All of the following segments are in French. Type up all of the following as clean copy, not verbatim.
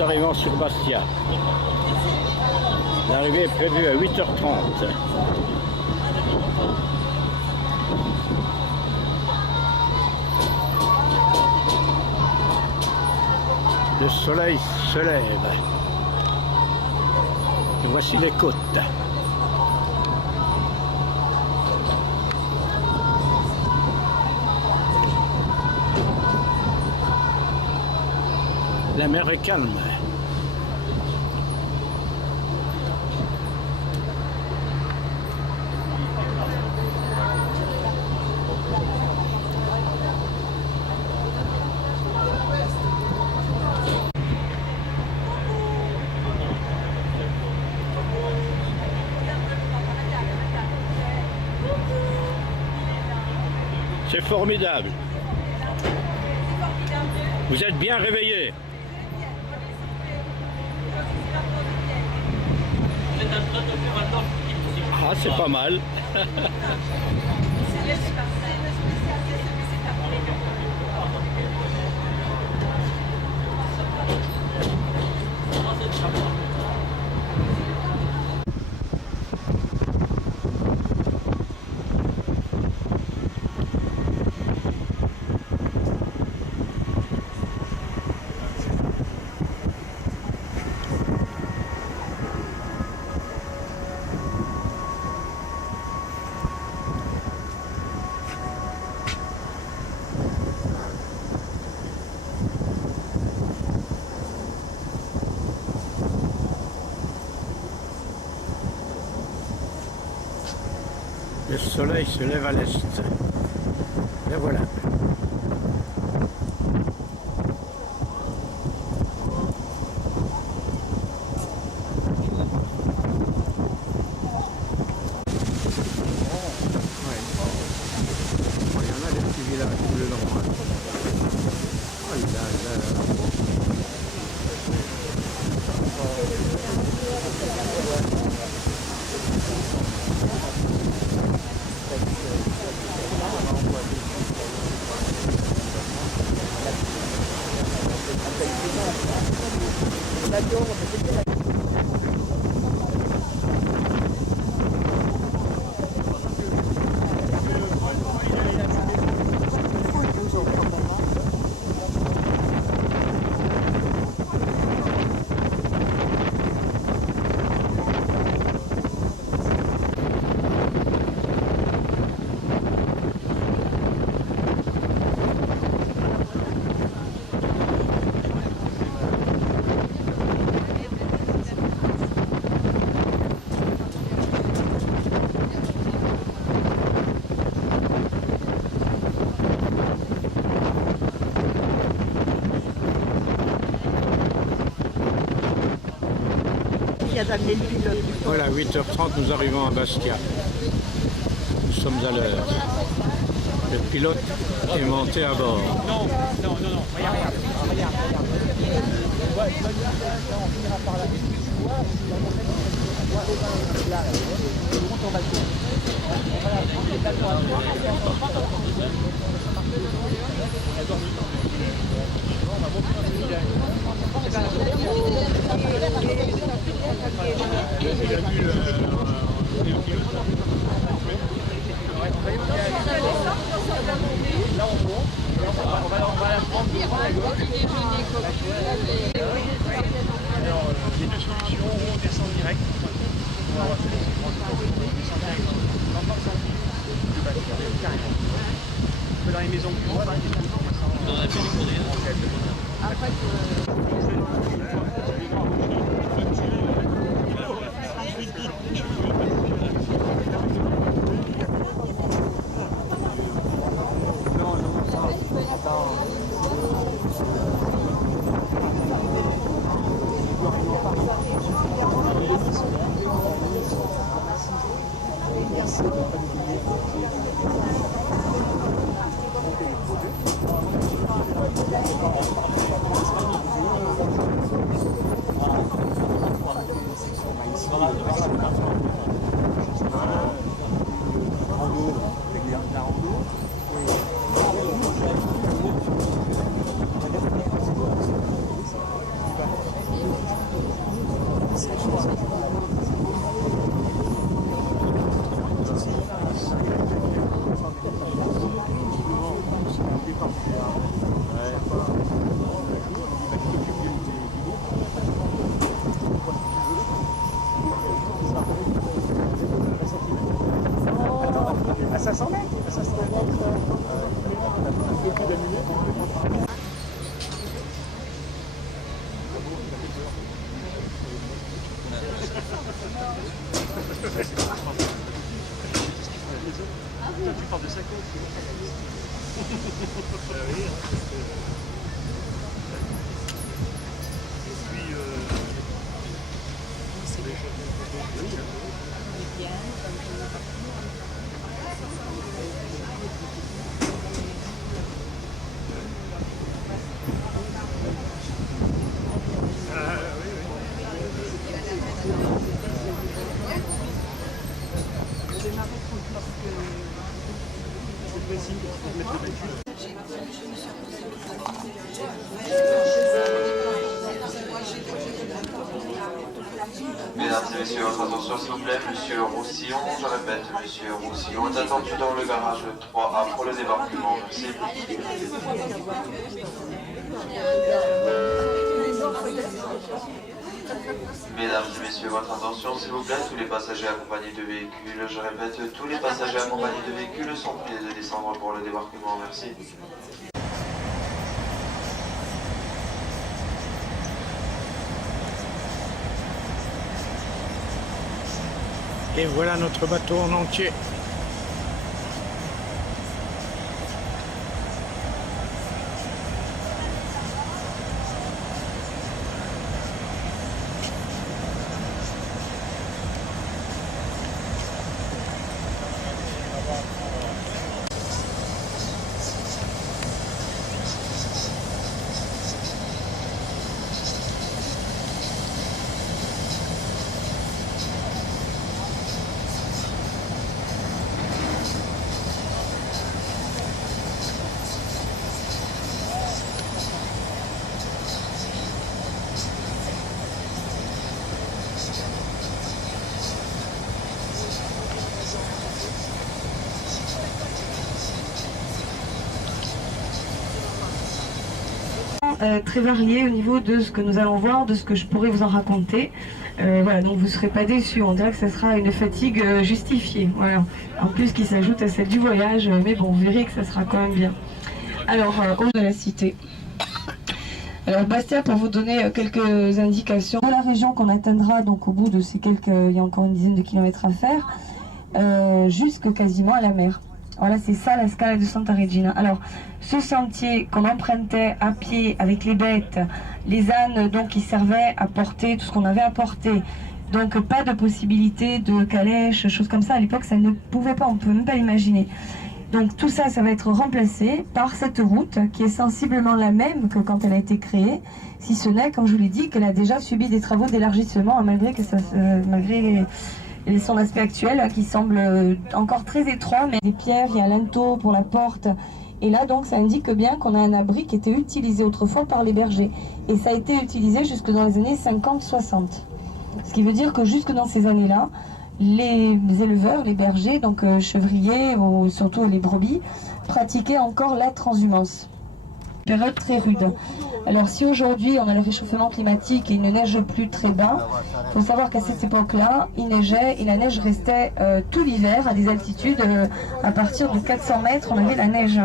Nous arrivons sur Bastia. L'arrivée est prévue à 8h30. Le soleil se lève. Et voici les côtes. La mer est calme. C'est formidable. Vous êtes bien réveillés. Ah, c'est pas mal. Le soleil se lève à l'est. Et voilà. Il y en a des petits villages tout le long. Oh là là. Voilà, 8h30, nous arrivons à Bastia. Nous sommes à l'heure. Le pilote est monté à bord. Non, regarde. Alors, les deux solutions, on descend direct. On va faire descend direct. Un peu dans les maisons plus hautes. On a fait À 500 mètres. À 500 mètres. Tu parles de 50. Oui, puis, c'est des choses. Mesdames et messieurs, votre attention s'il vous plaît, monsieur Roussillon, je répète, monsieur Roussillon est attendu dans le garage 3A pour le débarquement. Merci. Mesdames et messieurs, votre attention s'il vous plaît, tous les passagers accompagnés de véhicules, je répète, tous les passagers accompagnés de véhicules sont priés de descendre pour le débarquement. Merci. Et voilà notre bateau en entier. Très varié au niveau de ce que nous allons voir, de ce que je pourrais vous en raconter. Voilà, donc vous ne serez pas déçus, on dirait que ce sera une fatigue justifiée. Voilà. En plus qui s'ajoute à celle du voyage, mais bon, vous verrez que ça sera quand même bien. Alors, au de la cité. Alors Bastia, pour vous donner quelques indications, la région qu'on atteindra donc au bout de ces il y a encore une dizaine de kilomètres à faire, jusque quasiment à la mer. Voilà, c'est ça la Scala de Santa Regina. Alors, ce sentier qu'on empruntait à pied avec les bêtes, les ânes donc qui servaient à porter tout ce qu'on avait à porter. Donc pas de possibilité de calèche, choses comme ça. À l'époque, ça ne pouvait pas, on ne peut même pas l'imaginer. Donc tout ça, ça va être remplacé par cette route qui est sensiblement la même que quand elle a été créée, si ce n'est, comme je vous l'ai dit, qu'elle a déjà subi des travaux d'élargissement, malgré son aspect actuel qui semble encore très étroit, mais des pierres, il y a l'ento pour la porte. Et là, donc, ça indique bien qu'on a un abri qui était utilisé autrefois par les bergers. Et ça a été utilisé jusque dans les années 50-60. Ce qui veut dire que jusque dans ces années-là, les éleveurs, les bergers, donc chevriers ou surtout les brebis, pratiquaient encore la transhumance. Période très rude. Alors si aujourd'hui on a le réchauffement climatique et il ne neige plus très bas, il faut savoir qu'à cette époque-là, il neigeait et la neige restait tout l'hiver à des altitudes, à partir de 400 mètres, on avait la neige.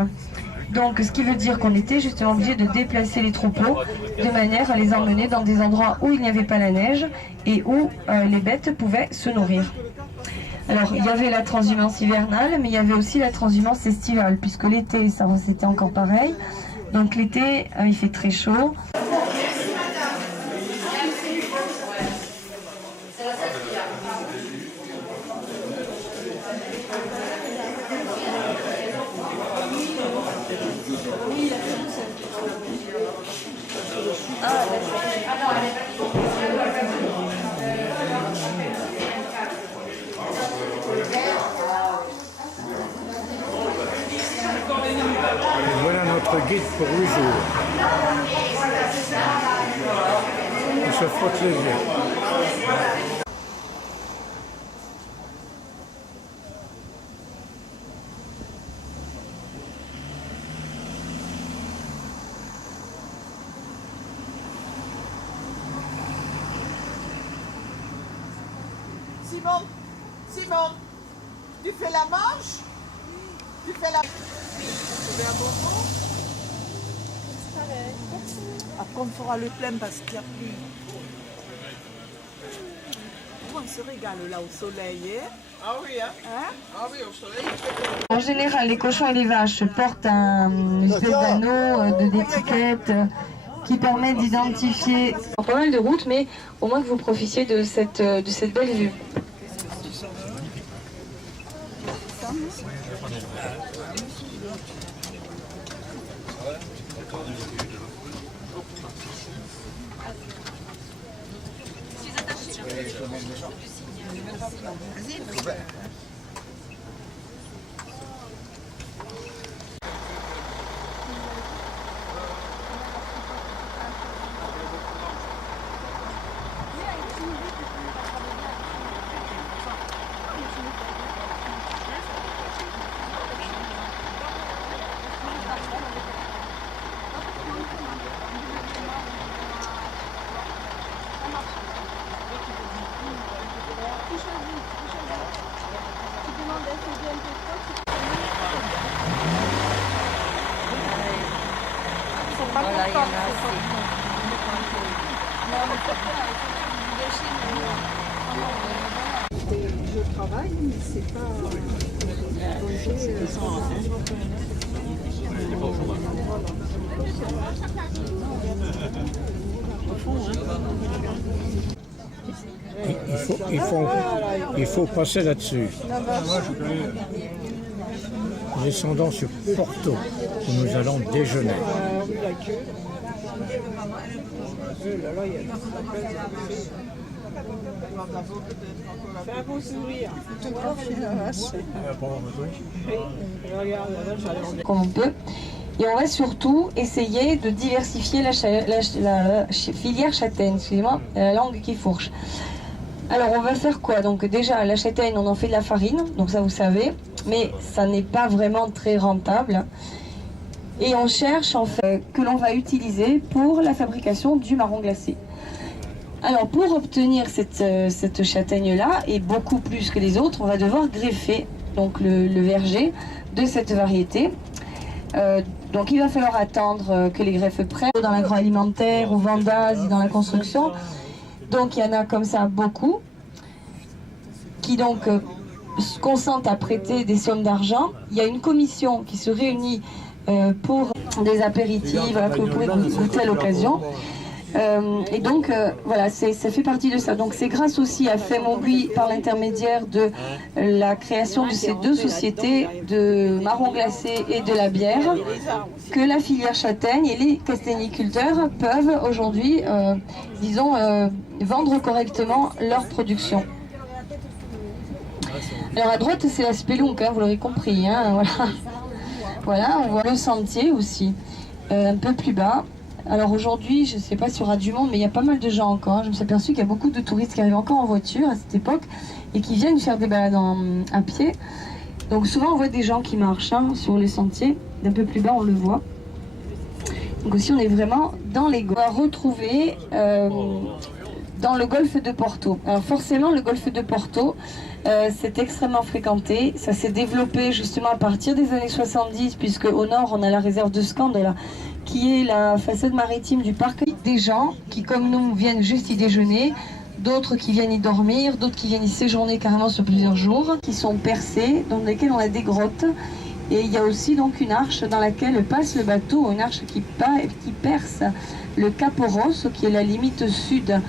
Donc ce qui veut dire qu'on était justement obligé de déplacer les troupeaux de manière à les emmener dans des endroits où il n'y avait pas la neige et où les bêtes pouvaient se nourrir. Alors il y avait la transhumance hivernale, mais il y avait aussi la transhumance estivale, puisque l'été, ça c'était encore pareil. Donc l'été, il fait très chaud. Voilà notre guide pour 8 jours. Nous se frotte les yeux. Simon, tu fais la manche? Tu fais la... Tu veux un bonbon? Après on fera le plein parce qu'il n'y a plus. On se régale là au soleil, hein? Ah oui, hein? Ah oui, au soleil. En général, les cochons et les vaches portent un espèce d'anneau, d'étiquette qui permet d'identifier pas mal de routes, mais au moins que vous profitiez de cette belle vue. Je travaille, mais c'est pas... Il faut passer là-dessus. Descendons sur Porto, où nous allons déjeuner. Fais un beau sourire. Comme on peut. Et on va surtout essayer de diversifier la filière châtaigne, excusez-moi, la langue qui fourche. Alors on va faire quoi? Donc déjà la châtaigne, on en fait de la farine, donc ça vous savez, mais ça n'est pas vraiment très rentable. Et on cherche en fait que l'on va utiliser pour la fabrication du marron glacé. Alors pour obtenir cette châtaigne-là, et beaucoup plus que les autres, on va devoir greffer donc le verger de cette variété. Donc il va falloir attendre que les greffes prennent dans l'agroalimentaire, au vendase, dans la construction. Donc il y en a comme ça beaucoup qui donc consentent à prêter des sommes d'argent. Il y a une commission qui se réunit pour des apéritifs que vous pouvez goûter à l'occasion. Et donc voilà, ça fait partie de ça. Donc c'est grâce aussi à Fait Montbui, par l'intermédiaire de la création de ces deux sociétés de marron glacé et de la bière, que la filière châtaigne et les castagniculteurs peuvent aujourd'hui, disons, vendre correctement leur production. Alors à droite c'est la spelunque, hein, vous l'aurez compris, hein, voilà. Voilà, on voit le sentier aussi, un peu plus bas. Alors aujourd'hui, je ne sais pas s'il y aura du monde, mais il y a pas mal de gens encore. Je me suis aperçue qu'il y a beaucoup de touristes qui arrivent encore en voiture à cette époque et qui viennent faire des balades à pied. Donc souvent on voit des gens qui marchent sur les sentiers. D'un peu plus bas on le voit. Donc aussi on est vraiment dans les golfs. On va retrouver dans le golfe de Porto. Alors forcément le golfe de Porto, c'est extrêmement fréquenté. Ça s'est développé justement à partir des années 70, puisque au nord on a la réserve de Scandella, qui est la façade maritime du parc. Des gens qui, comme nous, viennent juste y déjeuner, d'autres qui viennent y dormir, d'autres qui viennent y séjourner carrément sur plusieurs jours, qui sont percés, dans lesquels on a des grottes. Et il y a aussi donc une arche dans laquelle passe le bateau, une arche qui perce le Cap Rosso, qui est la limite sud